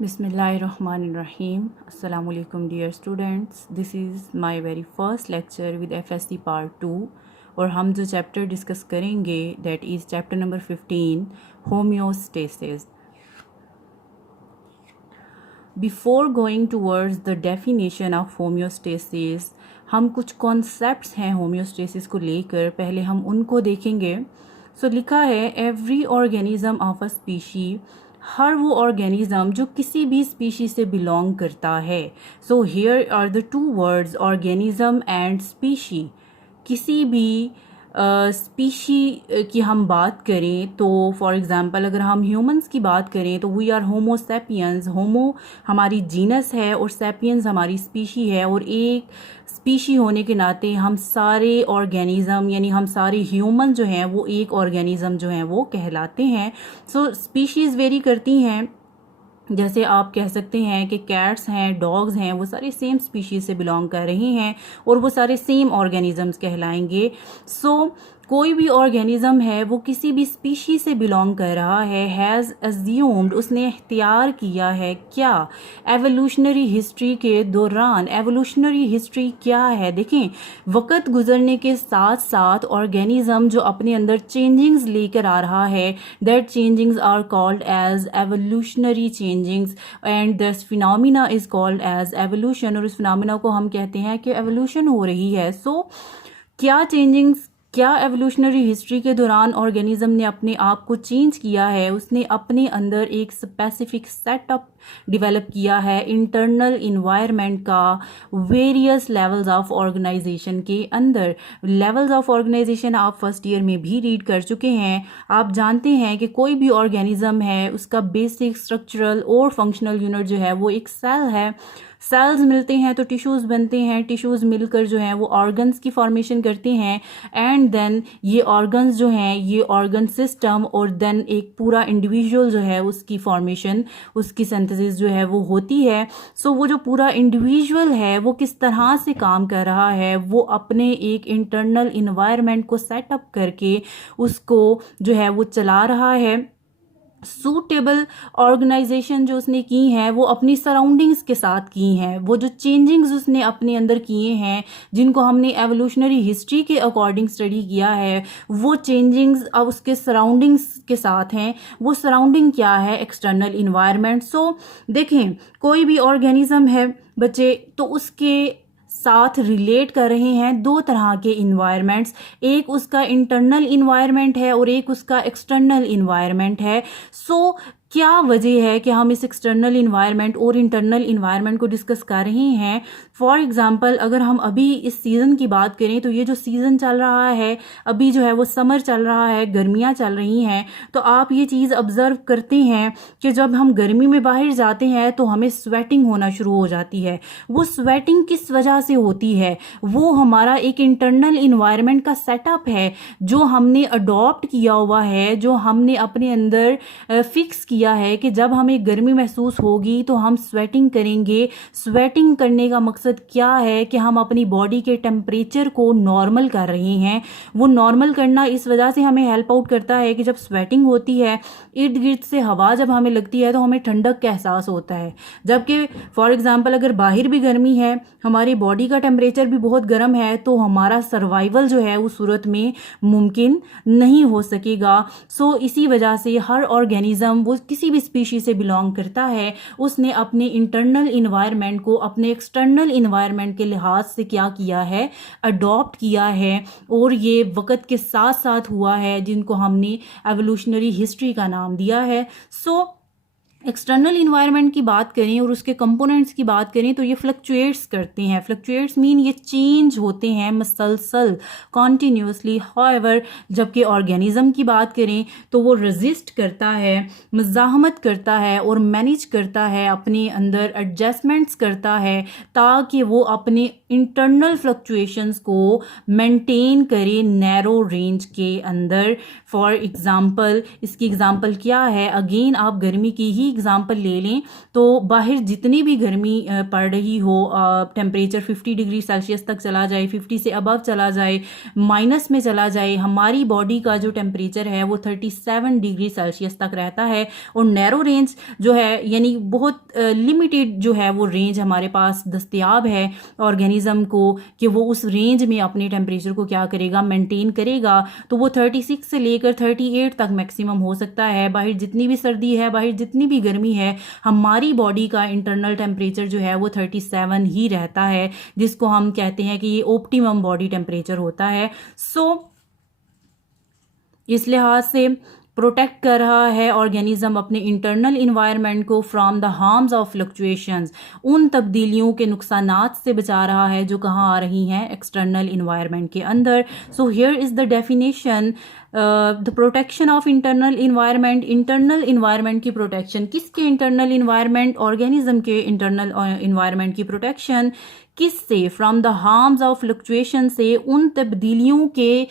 Bismillahirrahmanirrahim. Assalamu alaikum dear students. This is my very first lecture with FSC part 2 और हम जो chapter discuss करेंगे that is chapter number 15 homeostasis. Before going towards the definition of homeostasis हम कुछ concepts हैं homeostasis को लेकर, पहले हम उनको देखेंगे. सो लिखा है every organism of a species, हर वो ऑर्गेनिज्म जो किसी भी स्पीशी से बिलोंग करता है. So here are the two words organism and species. किसी भी स्पीशी की हम बात करें तो फॉर एग्ज़ाम्पल अगर हम ह्यूमंस की बात करें तो वी आर होमो सैपियंस. होमो हमारी जीनस है और सैपियंस हमारी स्पीशी है, और एक स्पीशी होने के नाते हम सारे ऑर्गेनिज़म यानी हम सारे ह्यूमन जो हैं वो एक ऑर्गेनिज़म जो हैं वो कहलाते हैं. सो स्पीशीज़ वेरी करती हैं. जैसे आप कह सकते हैं कि कैट्स हैं, डॉग्स हैं, वो सारे सेम स्पीशीज़ से बिलोंग कर रहे हैं और वो सारे सेम ऑर्गेनिज़म्स कहलाएंगे. सो कोई भी ऑर्गेनिज़म है वो किसी भी स्पीशी से बिलोंग कर रहा है, हैज़ अज्यूम्ड, उसने इख्तियार किया है क्या, एवोल्यूशनरी हिस्ट्री के दौरान. एवोल्यूशनरी हिस्ट्री क्या है? देखें, वक्त गुजरने के साथ साथ ऑर्गेनिज़म जो अपने अंदर चेंजिंग्स लेकर आ रहा है, that changings are called as evolutionary changings and this phenomena is called as evolution. और इस फिनोमिना को हम कहते हैं कि एवोल्यूशन हो रही है. सो क्या चेंजिंग्स, क्या एवोल्यूशनरी हिस्ट्री के दौरान ऑर्गेनिज्म ने अपने आप को चेंज किया है? उसने अपने अंदर एक स्पेसिफिक सेटअप डेवलप किया है इंटरनल इन्वायरमेंट का, वेरियस लेवल्स ऑफ ऑर्गेनाइजेशन के अंदर. लेवल्स ऑफ ऑर्गेनाइजेशन आप फर्स्ट ईयर में भी रीड कर चुके हैं. आप जानते हैं कि कोई भी ऑर्गेनिज्म है उसका बेसिक स्ट्रक्चरल और फंक्शनल यूनिट जो है वो एक सेल है. सेल्स मिलते हैं तो टिश्यूज़ बनते हैं, टिश्यूज़ मिलकर जो हैं वो ऑर्गन्स की फॉर्मेशन करते हैं, एंड देन ये ऑर्गन्स जो हैं ये ऑर्गन सिस्टम और देन एक पूरा इंडिविजुअल जो है उसकी फॉर्मेशन, उसकी सिंथेसिस जो है वो होती है. सो वो जो पूरा इंडिविजुअल है वो किस तरह से काम कर रहा है, वो अपने एक इंटरनल इन्वायरमेंट को सेटअप करके उसको जो है वो चला रहा है. सूटेबल ऑर्गेनाइजेशन जो उसने की हैं वो अपनी सराउंडिंग्स के साथ की हैं. वो जो चेंजिंग्स उसने अपने अंदर किए हैं जिनको हमने एवोल्यूशनरी हिस्ट्री के अकॉर्डिंग स्टडी किया है, वो चेंजिंग्स अब उसके सराउंडिंग्स के साथ हैं. वो सराउंडिंग क्या है? External environment. सो देखें, कोई भी ऑर्गेनिज्म है बच्चे तो उसके साथ रिलेट कर रहे हैं दो तरह के इन्वायरमेंट्स. एक उसका इंटरनल इन्वायरमेंट है और एक उसका एक्सटर्नल इन्वायरमेंट है. सो क्या वजह है कि हम इस एक्सटर्नल इन्वायरमेंट और इंटरनल इन्वायरमेंट को डिस्कस कर रहे हैं? फॉर एग्जांपल अगर हम अभी इस सीज़न की बात करें तो ये जो सीज़न चल रहा है अभी जो है वो समर चल रहा है, गर्मियाँ चल रही हैं. तो आप ये चीज़ ऑब्ज़र्व करते हैं कि जब हम गर्मी में बाहर जाते हैं तो हमें स्वेटिंग होना शुरू हो जाती है. वो स्वेटिंग किस वजह से होती है? वो हमारा एक इंटरनल इन्वायरमेंट का सेटअप है जो हमने अडॉप्ट किया हुआ है, जो हमने अपने अंदर फिक्स किया है कि जब हमें गर्मी महसूस होगी तो हम स्वेटिंग करेंगे. स्वेटिंग करने का मकसद क्या है कि हम अपनी बॉडी के टेम्परेचर को नॉर्मल कर रहे हैं. वो नॉर्मल करना इस वजह से हमें हेल्प आउट करता है कि जब स्वेटिंग होती है, इर्द गिर्द से हवा जब हमें लगती है तो हमें ठंडक का एहसास होता है. जबकि फॉर एग्जांपल अगर बाहर भी गर्मी है, हमारी बॉडी का टेम्परेचर भी बहुत गर्म है, तो हमारा सर्वाइवल जो है उस सूरत में मुमकिन नहीं हो सकेगा. सो इसी वजह से हर ऑर्गेनिज्म वो किसी भी स्पीशी से बिलोंग करता है, उसने अपने इंटरनल इन्वायरमेंट को अपने एक्सटर्नल इन्वायरमेंट के लिहाज से क्या किया है? अडॉप्ट किया है. और ये वक्त के साथ साथ हुआ है जिनको हमने एवोल्यूशनरी हिस्ट्री का नाम दिया है. सो एक्सटर्नल इन्वायरमेंट की बात करें और उसके कंपोनेंट्स की बात करें तो ये फ्लक्चुएट्स करते हैं. फ्लक्चुएट्स मीन ये चेंज होते हैं मसलसल, कॉन्टीन्यूसली. हाउएवर जबकि ऑर्गेनिज्म की बात करें तो वो रेजिस्ट करता है, मज़ाहमत करता है और मैनेज करता है, अपने अंदर एडजस्टमेंट्स करता है ताकि वो अपने इंटरनल फ्लक्चुएशंस को मेंटेन करे नैरो रेंज के अंदर. फॉर एग्ज़ाम्पल, इसकी एग्ज़ाम्पल क्या है? अगेन आप गर्मी की ही ही एग्जांपल ले लें तो बाहर जितनी भी गर्मी पड़ रही हो, टेम्परेचर 50 डिग्री सेल्सियस तक चला जाए, 50 से अबव चला जाए, माइनस में चला जाए, हमारी बॉडी का जो टेम्परेचर है वो 37 डिग्री सेल्सियस तक रहता है। और नैरो रेंज जो है यानी बहुत लिमिटेड जो है वो रेंज हमारे पास दस्तयाब है ऑर्गेनिज्म को कि वो उस रेंज में अपने टेम्परेचर को क्या करेगा, मेंटेन करेगा। तो वो 36 से लेकर 38 तक मैक्सिमम हो सकता है। बाहर जितनी भी सर्दी है, बाहर जितनी भी गर्मी है, हमारी बॉडी का इंटरनल टेम्परेचर जो है वो 37 ही रहता है, जिसको हम कहते हैं कि ये ऑप्टिमम बॉडी टेम्परेचर होता है। इस लिहाज से प्रोटेक्ट कर रहा है ऑर्गेनिज्म अपने इंटरनल इन्वायरमेंट को from the harms of fluctuations, उन तब्दीलियों के नुकसानात से बचा रहा है जो कहाँ आ रही हैं, एक्सटर्नल इन्वायरमेंट के अंदर। So here is the definition, the protection of internal environment. Internal environment की प्रोटेक्शन, किसके इंटरनल इन्वायरमेंट, ऑर्गेनिज्म के इंटरनल इन्वायरमेंट की प्रोटेक्शन किससे, from the harms of fluctuation से, उन तब्दीलियों के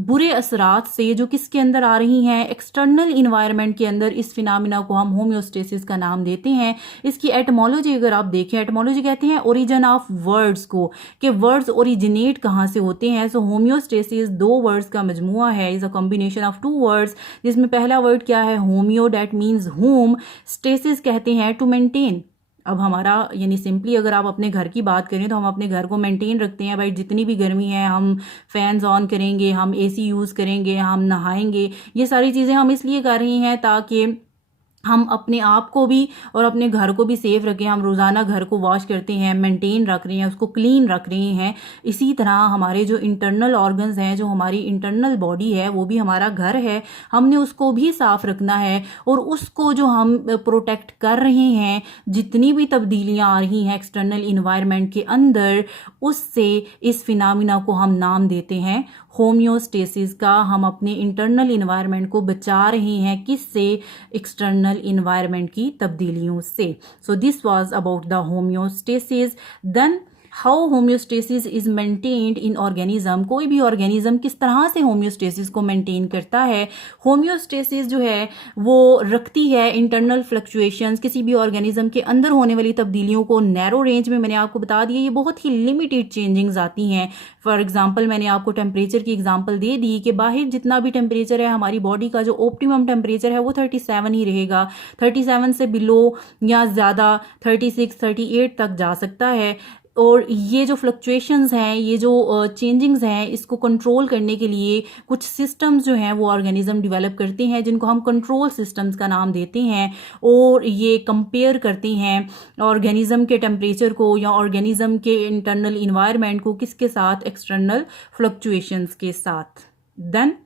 बुरे असरात से जो किसके अंदर आ रही हैं, एक्सटर्नल इन्वायरमेंट के अंदर। इस फिनोमिना को हम होम्योस्टेसिस का नाम देते हैं। इसकी एटमोलॉजी अगर आप देखें, एटमोलॉजी कहते हैं ओरिजिन ऑफ वर्ड्स को, कि वर्ड्स ओरिजिनेट कहाँ से होते हैं। सो होम्योस्टेसिस दो वर्ड्स का मजमुआ है, is a combination of two words, जिसमें पहला वर्ड क्या है, homeo, that means home, stasis कहते हैं टू मेंटेन। अब हमारा यानी सिंपली अगर आप अपने घर की बात करें तो हम अपने घर को मेंटेन रखते हैं भाई, जितनी भी गर्मी है हम फैंस ऑन करेंगे, हम एसी यूज़ करेंगे, हम नहाएंगे। ये सारी चीज़ें हम इसलिए कर रही हैं ताकि हम अपने आप को भी और अपने घर को भी सेफ रखें। हम रोज़ाना घर को वॉश करते हैं, मेंटेन रख रहे हैं, उसको क्लीन रख रहे हैं। इसी तरह हमारे जो इंटरनल ऑर्गन्स हैं, जो हमारी इंटरनल बॉडी है, वो भी हमारा घर है, हमने उसको भी साफ रखना है। और उसको जो हम प्रोटेक्ट कर रहे हैं, जितनी भी तब्दीलियां आ रही हैं एक्सटर्नल इन्वायरमेंट के अंदर, उससे इस फिनोमिना को हम नाम देते हैं होम्योस्टेसिस का। हम अपने इंटरनल इन्वायरमेंट को बचा रहे हैं, किससे, एक्सटर्नल इन्वायरमेंट की तब्दीलियों से। So this was about the homeostasis. Then how homeostasis is maintained in organism. कोई भी ऑर्गेनिज्म किस तरह से होम्योस्टेसिस को मेंटेन करता है। होम्योस्टेसिस जो है वो रखती है इंटरनल फ्लक्चुएशंस, किसी भी ऑर्गेनिज्म के अंदर होने वाली तब्दीलियों को नैरो रेंज में। मैंने आपको बता दिया ये बहुत ही लिमिटेड चेंजिंग्स आती हैं। फॉर एग्जांपल मैंने आपको टेम्परेचर की एग्जांपल दे दी कि बाहर जितना भी टेम्परेचर है, हमारी बॉडी का जो ऑप्टिमम टेम्परेचर है वो 37 ही रहेगा। 37 से बिलो या ज़्यादा 36, 38 तक जा सकता है। और ये जो फ्लक्चुएशंस हैं, ये जो चेंजिंग्स हैं, इसको कंट्रोल करने के लिए कुछ सिस्टम्स जो हैं वो ऑर्गेनिज्म डेवलप करते हैं, जिनको हम कंट्रोल सिस्टम्स का नाम देते हैं। और ये कंपेयर करते हैं ऑर्गेनिज्म के टेम्परेचर को या ऑर्गेनिज्म के इंटरनल इन्वायरमेंट को किसके साथ, एक्सटर्नल फ्लक्चुएशंस के साथ। देन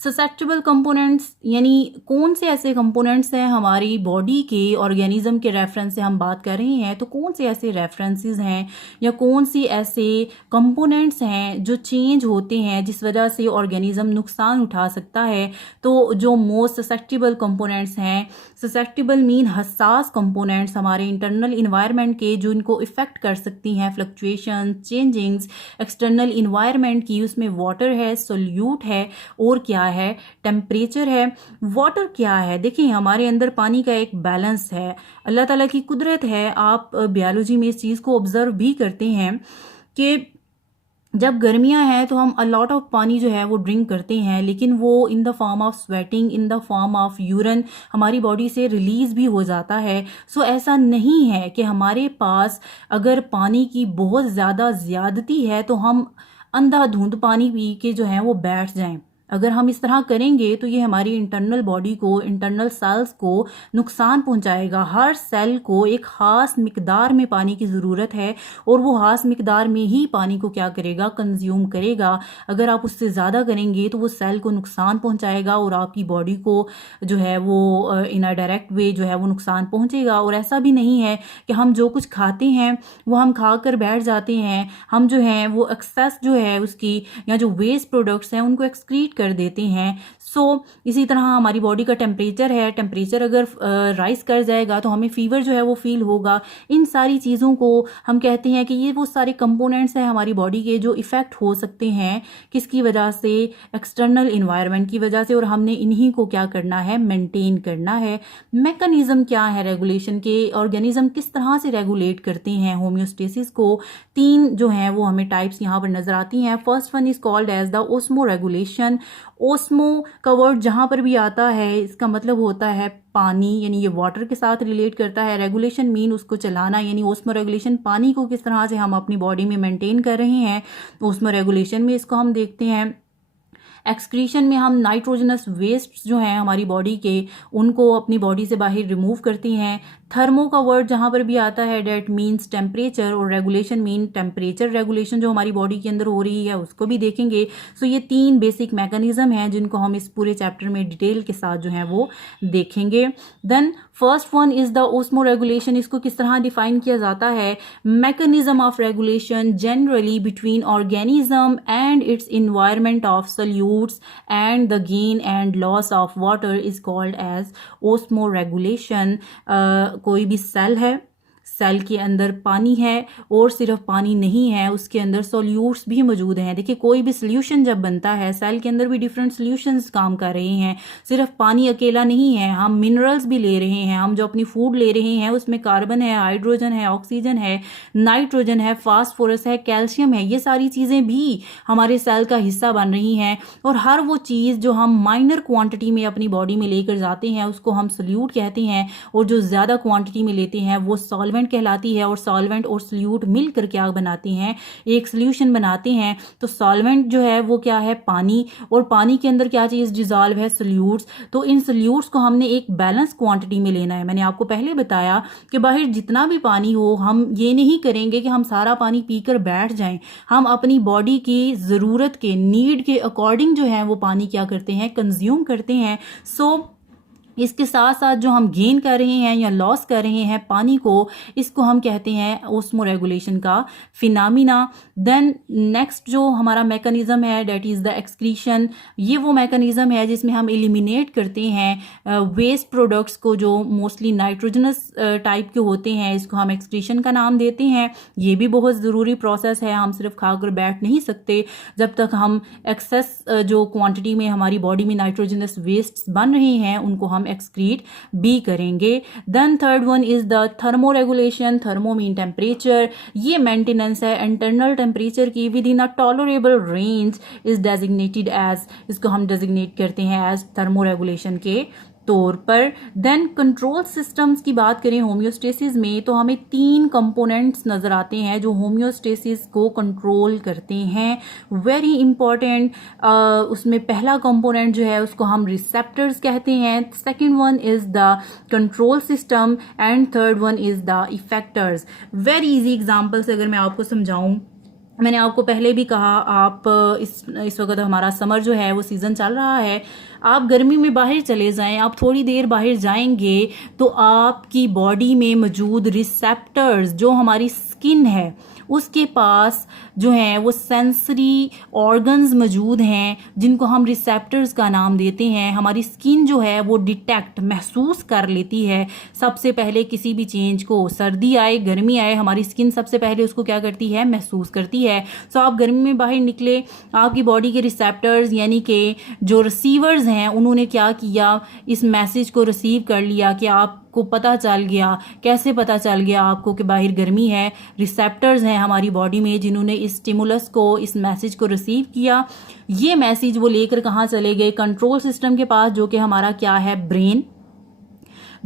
ससेप्टेबल कंपोनेंट्स, यानी कौन से ऐसे कंपोनेंट्स हैं हमारी बॉडी के, ऑर्गेनिज्म के रेफरेंस से हम बात कर रहे हैं, तो कौन से ऐसे रेफरेंसेस हैं या कौन सी ऐसे कंपोनेंट्स हैं जो चेंज होते हैं जिस वजह से ऑर्गेनिज्म नुकसान उठा सकता है। तो जो मोस्ट ससेप्टेबल कंपोनेंट्स हैं, ससेप्टेबल मीन हसास कंपोनेंट्स हमारे इंटरनल इन्वायरमेंट के, जो इनको इफेक्ट कर सकती हैं फ्लक्चुएशन, चेंजिंग्स एक्सटर्नल इन्वायरमेंट की। उसमें वाटर है, सोल्यूट है, और क्या है, टेम्परेचर है। वाटर क्या है, देखिए हमारे अंदर पानी का एक बैलेंस है, अल्लाह ताला की कुदरत है। आप बायोलॉजी में इस चीज़ को ऑब्जर्व भी करते हैं कि जब गर्मियां हैं तो हम अलॉट ऑफ पानी जो है वो ड्रिंक करते हैं, लेकिन वो in the form of sweating, in the form of urine हमारी बॉडी से रिलीज भी हो जाता है। सो ऐसा नहीं है कि हमारे पास अगर पानी की बहुत ज़्यादा ज़्यादती है तो हम अंधाधुंध पानी पी के जो है वो बैठ जाएं। अगर हम इस तरह करेंगे तो ये हमारी इंटरनल बॉडी को, इंटरनल सेल्स को नुकसान पहुंचाएगा। हर सेल को एक खास मिकदार में पानी की ज़रूरत है और वो खास मिकदार में ही पानी को क्या करेगा, कंज्यूम करेगा। अगर आप उससे ज़्यादा करेंगे तो वो सेल को नुकसान पहुंचाएगा और आपकी बॉडी को जो है वो इन अ डायरेक्ट वे जो है वो नुकसान पहुंचेगा। और ऐसा भी नहीं है कि हम जो कुछ खाते हैं वो हम खा कर बैठ जाते हैं, हम जो हैं वो एक्सेस जो है उसकी या जो वेस्ट प्रोडक्ट्स हैं उनको एक्सक्रीट कर देते हैं। इसी तरह हमारी बॉडी का टेम्परेचर है, टेम्परेचर अगर राइज कर जाएगा तो हमें फीवर जो है वो फील होगा। इन सारी चीज़ों को हम कहते हैं कि ये वो सारे कंपोनेंट्स हैं हमारी बॉडी के जो इफ़ेक्ट हो सकते हैं, किसकी वजह से, एक्सटर्नल इन्वायरमेंट की वजह से, और हमने इन्हीं को क्या करना है, मेंटेन करना है। मैकेनिज्म क्या है रेगुलेशन के, ऑर्गेनिज्म किस तरह से रेगुलेट करते हैं होम्योस्टेसिस को। 3 जो हैं वो हमें टाइप्स यहाँ पर नजर आती हैं। First one is called as the osmoregulation. Osmo का वर्ड जहाँ पर भी आता है इसका मतलब होता है पानी, यानी ये वाटर के साथ रिलेट करता है। रेगुलेशन मीन उसको चलाना, यानी ओस्मो रेगुलेशन पानी को किस तरह से हम अपनी बॉडी में मेंटेन कर रहे हैं, ओस्मो रेगुलेशन में इसको हम देखते हैं। एक्सक्रीशन में हम नाइट्रोजनस वेस्ट जो हैं हमारी बॉडी के, उनको अपनी बॉडी से बाहर रिमूव करती हैं। थर्मो का वर्ड जहाँ पर भी आता है डेट मीन्स टेम्परेचर, और रेगुलेशन मीन टेम्परेचर रेगुलेशन जो हमारी बॉडी के अंदर हो रही है उसको भी देखेंगे। ये 3 बेसिक मैकेनिज्म हैं जिनको हम इस पूरे चैप्टर में डिटेल के साथ जो है वो देखेंगे। Then first one is the osmoregulation. इसको किस तरह डिफाइन किया जाता है, mechanism of regulation generally between organism and its environment of solutes and the gain and loss of water is called as osmoregulation. कोई भी cell है, cell के अंदर पानी है और सिर्फ पानी नहीं है, उसके अंदर सॉल्यूट्स भी मौजूद हैं। देखिए कोई भी सोल्यूशन जब बनता है, सेल के अंदर भी डिफरेंट सोल्यूशंस काम कर रहे हैं, सिर्फ पानी अकेला नहीं है, हम मिनरल्स भी ले रहे हैं। हम जो अपनी फूड ले रहे हैं उसमें कार्बन है, हाइड्रोजन है, ऑक्सीजन है, नाइट्रोजन है, फास्फोरस है, कैल्शियम है, ये सारी चीज़ें भी हमारे सेल का हिस्सा बन रही हैं। और हर वो चीज़ जो हम माइनर क्वांटिटी में अपनी बॉडी में लेकर जाते हैं उसको हम सोल्यूट कहते हैं, और जो ज़्यादा क्वांटिटी में लेते हैं वो सॉल्वेंट कहलाती है। और सॉल्वेंट और सोल्यूट मिलकर क्या बनाती हैं, एक सोल्यूशन बनाते हैं। तो सॉल्वेंट जो है वो क्या है, पानी, और पानी के अंदर क्या चीज डिजॉल्व है, सोल्यूट्स। तो इन सोल्यूट्स को हमने एक बैलेंस क्वांटिटी में लेना है। मैंने आपको पहले बताया कि बाहर जितना भी पानी हो, हम ये नहीं करेंगे कि हम सारा पानी पीकर बैठ जाएं। हम अपनी बॉडी की जरूरत के, नीड के अकॉर्डिंग जो है वो पानी क्या करते हैं, कंज्यूम करते हैं। इसके साथ साथ जो हम गेन कर रहे हैं या लॉस कर रहे हैं पानी को, इसको हम कहते हैं ओस्मो रेगुलेशन का फिनामिना। देन नेक्स्ट जो हमारा मैकेनिज्म है डेट इज़ द एक्सक्रीशन। ये वो मैकेनिज्म है जिसमें हम एलिमिनेट करते हैं वेस्ट प्रोडक्ट्स को जो मोस्टली नाइट्रोजनस टाइप के होते हैं, इसको हम एक्सक्रीशन का नाम देते हैं। ये भी बहुत ज़रूरी प्रोसेस है, हम सिर्फ खाकर बैठ नहीं सकते जब तक हम एक्सेस जो क्वांटिटी में हमारी बॉडी में नाइट्रोजनस वेस्ट बन रहे हैं उनको हम एक्सक्रीट भी करेंगे। Then third one is the thermoregulation. Thermo mean temperature, ये मेंटेनेंस है इंटरनल टेम्परेचर की within a tolerable range is designated as, इसको हम डेजिग्नेट करते हैं एज थर्मो रेगुलेशन के तौर पर। देन कंट्रोल सिस्टम्स की बात करें होम्योस्टेसिस में तो हमें 3 कंपोनेंट्स नजर आते हैं जो होम्योस्टेसिस को कंट्रोल करते हैं, वेरी इंपॉर्टेंट। उसमें पहला कंपोनेंट जो है उसको हम रिसेप्टर्स कहते हैं, second one is the control system and third one is the effectors. Very easy example से अगर मैं आपको समझाऊं, मैंने आपको पहले भी कहा, आप इस वक्त हमारा समर जो है वो सीज़न चल रहा है, आप गर्मी में बाहर चले जाएं, आप थोड़ी देर बाहर जाएंगे तो आपकी बॉडी में मौजूद रिसेप्टर्स, जो हमारी स्किन है उसके पास जो है वो सेंसरी ऑर्गन्स मौजूद हैं जिनको हम रिसेप्टर्स का नाम देते हैं। हमारी स्किन जो है वो डिटेक्ट, महसूस कर लेती है सबसे पहले किसी भी चेंज को। सर्दी आए, गर्मी आए, हमारी स्किन सबसे पहले उसको क्या करती है, महसूस करती है। आप गर्मी में बाहर निकले, आपकी बॉडी के रिसेप्टर्स यानी कि जो रिसीवर्स हैं उन्होंने क्या किया, इस मैसेज को रिसीव कर लिया कि आपको पता चल गया। कैसे पता चल गया आपको कि बाहर गर्मी है? रिसेप्टर्स हैं हमारी बॉडी में जिन्होंने इस स्टिमुलस को, इस मैसेज को रिसीव किया। ये मैसेज वो लेकर कहाँ चले गए, कंट्रोल सिस्टम के पास, जो कि हमारा क्या है, ब्रेन।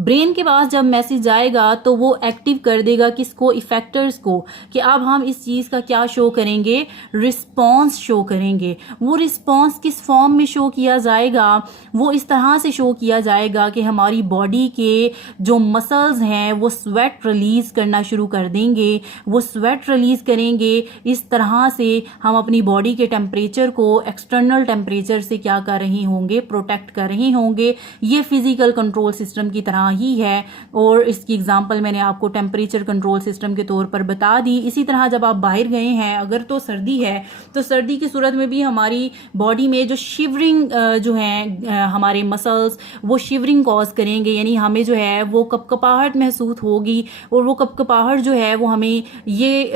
ब्रेन के पास जब मैसेज जाएगा तो वो एक्टिव कर देगा किसको, इफेक्टर्स को, कि अब हम इस चीज का क्या शो करेंगे, रिस्पॉन्स शो करेंगे। वो रिस्पॉन्स किस फॉर्म में शो किया जाएगा, वो इस तरह से शो किया जाएगा कि हमारी बॉडी के जो मसल्स हैं वो स्वेट रिलीज करना शुरू कर देंगे। वो स्वेट रिलीज करेंगे, इस तरह से हम अपनी बॉडी के टेम्परेचर को एक्सटर्नल टेम्परेचर से क्या कर रहे होंगे, प्रोटेक्ट कर रहे होंगे। ये फिजिकल कंट्रोल सिस्टम की तरह ना ही है, और इसकी एग्जांपल मैंने आपको टेम्परेचर कंट्रोल सिस्टम के तौर पर बता दी। इसी तरह जब आप बाहर गए हैं, अगर तो सर्दी है, तो सर्दी की सूरत में भी हमारी बॉडी में जो शिवरिंग जो है हमारे मसल्स, वो शिवरिंग कॉज करेंगे, यानी हमें जो है वो कपकपाहट महसूस होगी, और वो कपकपाहट जो है वो हमें ये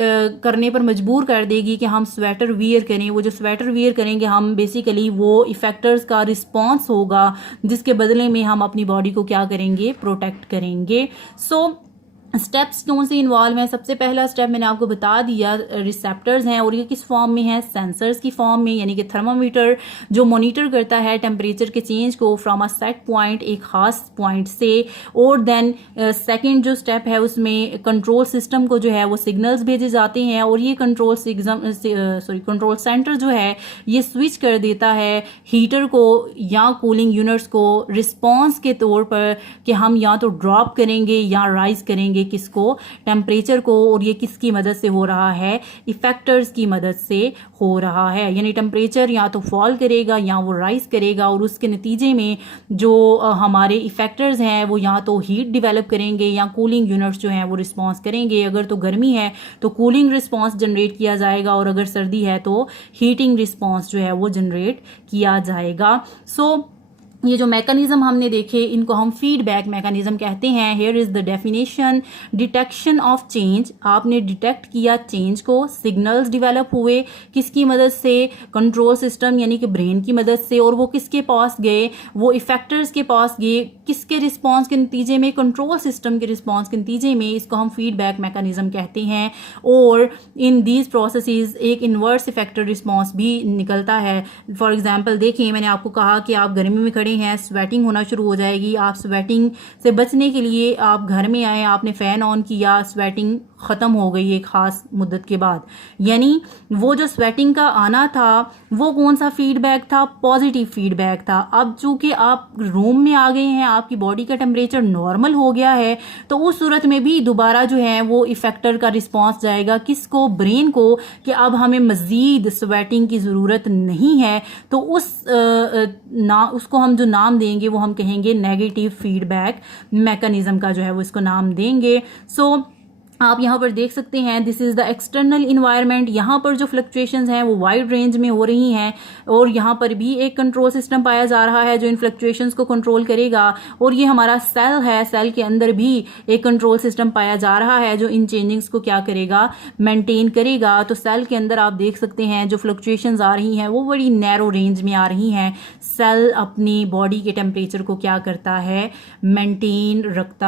करने पर मजबूर कर देगी कि हम स्वेटर वियर करें। वो जो स्वेटर वियर करेंगे हम बेसिकली वो इफेक्टर्स का रिस्पॉन्स होगा, जिसके बदले में हम अपनी बॉडी को क्या करेंगे, प्रोटेक्ट करेंगे। सो स्टेप्स कौन से इन्वॉल्व हैं? सबसे पहला स्टेप मैंने आपको बता दिया, रिसेप्टर्स हैं, और ये किस फॉर्म में है, सेंसर्स की फॉर्म में, यानी कि थर्मामीटर जो मॉनिटर करता है टेम्परेचर के चेंज को फ्रॉम अ सेट पॉइंट, एक खास पॉइंट से। और देन सेकंड जो स्टेप है उसमें कंट्रोल सिस्टम को जो है वो सिग्नल्स भेजे जाते हैं, और ये कंट्रोल सेंटर जो है ये स्विच कर देता है हीटर को या कूलिंग यूनिट्स को रिस्पॉन्स के तौर पर कि हम या तो ड्रॉप करेंगे या राइज करेंगे किसको, टेम्परेचर को। और ये किसकी मदद से हो रहा है, इफेक्टर्स की मदद से हो रहा है, यानी टेम्परेचर या तो फॉल करेगा या वो राइज करेगा, और उसके नतीजे में जो हमारे इफेक्टर्स हैं वो या तो हीट डिवेलप करेंगे या कूलिंग यूनिट्स जो हैं वो रिस्पॉन्स करेंगे। अगर तो गर्मी है तो कूलिंग रिस्पॉन्स जनरेट किया जाएगा, और अगर सर्दी है तो हीटिंग रिस्पॉन्स जो है वो जनरेट किया जाएगा। सो ये जो मैकेनिज्म हमने देखे इनको हम फीडबैक मैकेनिज्म कहते हैं। Here is the definition, detection of change, आपने डिटेक्ट किया चेंज को, सिग्नल्स डेवलप हुए किसकी मदद से, कंट्रोल सिस्टम यानी कि ब्रेन की मदद से, और वो किसके पास गए, वो इफेक्टर्स के पास गए, किसके रिस्पॉन्स के नतीजे में, कंट्रोल सिस्टम के रिस्पॉन्स के नतीजे में। इसको हम फीडबैक मैकेनिज्म कहते हैं। और इन दीज प्रोसेसेस एक इन्वर्स इफेक्टर रिस्पॉन्स भी निकलता है। फॉर एग्जाम्पल देखिए, मैंने आपको कहा कि आप गर्मी में खड़े हैं, स्वेटिंग होना शुरू हो जाएगी। आप स्वेटिंग से बचने के लिए आप घर में आए, आपने फैन ऑन किया, स्वेटिंग खत्म हो गई एक खास मुद्दत के बाद, यानी वो जो स्वेटिंग का आना था वो कौन सा फीडबैक था, पॉजिटिव फीडबैक था। अब चूंकि आप रूम में आ गए हैं, आपकी बॉडी का टेम्परेचर नॉर्मल हो गया है, तो उस सूरत में भी दोबारा जो है वो इफेक्टर का रिस्पॉन्स जाएगा किसको, ब्रेन को, कि अब हमें मजीद स्वेटिंग की जरूरत नहीं है। तो उसको हम जो नाम देंगे वो हम कहेंगे नेगेटिव फीडबैक मैकेनिज्म का जो है वो इसको नाम देंगे। सो आप यहाँ पर देख सकते हैं, this is the external environment. यहाँ पर जो फ्लक्चुएशंस हैं वो वाइड रेंज में हो रही हैं, और यहाँ पर भी एक कंट्रोल सिस्टम पाया जा रहा है जो इन फ्लक्चुएशंस को कंट्रोल करेगा। और ये हमारा सेल है, सेल के अंदर भी एक कंट्रोल सिस्टम पाया जा रहा है जो इन चेंजिंग्स को क्या करेगा, मेंटेन करेगा। तो सेल के अंदर आप देख सकते हैं जो फ्लक्चुएशंस आ रही हैं वो बड़ी नैरो रेंज में आ रही हैं। सेल अपनी बॉडी के टेम्परेचर को क्या करता है, मेंटेन रखता